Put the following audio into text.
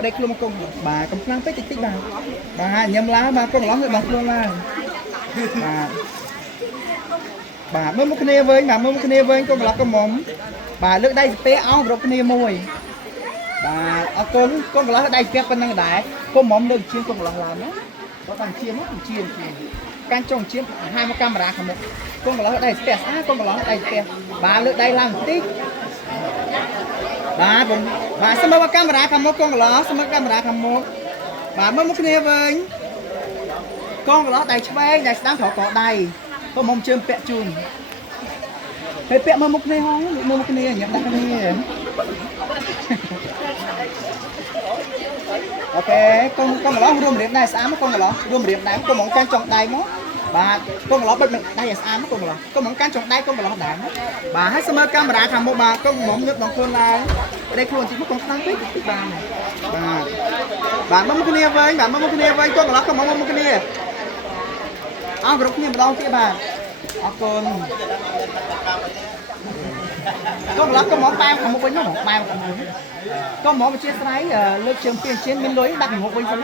ប្តីខ្លួនមកកងបាទកំខ្លាំងពេកតិចតិចបាទបាទញ៉ាំឡាបាទកងឡោះរបស់ខ្លួនឡាបាទមើលមុខគ្នាវិញបាទមើលមុខគ្នាវិញកងឡោះកុំមុំបាទលើកដៃស្ពះអស់រកគ្នាមួយបាទអរគុណកងឡោះដៃស្ពះប៉ុណ្ណឹងដែរកុំមុំលើកជាងកងឡោះឡើងណាបើតាមជាមកជាកាន់ចុងជាហាមកកាមេរ៉ាខាងមុខកងឡោះដៃស្ពះស្អាតកងឡោះដៃស្ពះបាទលើកដៃឡើងបន្តិចបាទผมបាទស្មើមកកាមេរ៉ាខាងមុខកងឡោះស្មើកាមេរ៉ាខាងមុខបាទមើលមុខគ្នាវិញកងឡោះដៃឆ្វេងដៃស្ដាំក្រោកកដៃក៏មុំជើងពាក់ជូនពេលពាក់មើលមុខគ្នាហងមើលមុខគ្នាញ៉ាំដាក់គ្នាអូខេកងឡោះរួមរៀបដៃស្អាតមកកងឡោះរួមរៀបដៃកុំមកកាន់ចុងដៃមកបាទកងឡោះបិទដៃឲ្យស្អាតមកកងឡោះកុំមកកាន់ចុងដៃកងឡោះដែរបាទហើយស្មើកាមេរ៉ាខាងមុខបាទកុំមុំងើបដល់ខ្លួនឡើងប្តីខ្លួនជិះមកកងខ្លាំងពេកបាទមើលមុខគ្នាវិញបាទមើលមុខគ្នាវិញកងឡោះកុំមកមើលមុខគ្នាអស់គ្រប់គ្នាម្ដងទៀតបាទអរគុណកុំឡោះកុំមកបែរខាងមុខវិញមកបែរខាងមុខកុំមកជាស្រ័យលើកជើងពីជិនមានលុយដាក់ខាងមុខវិញ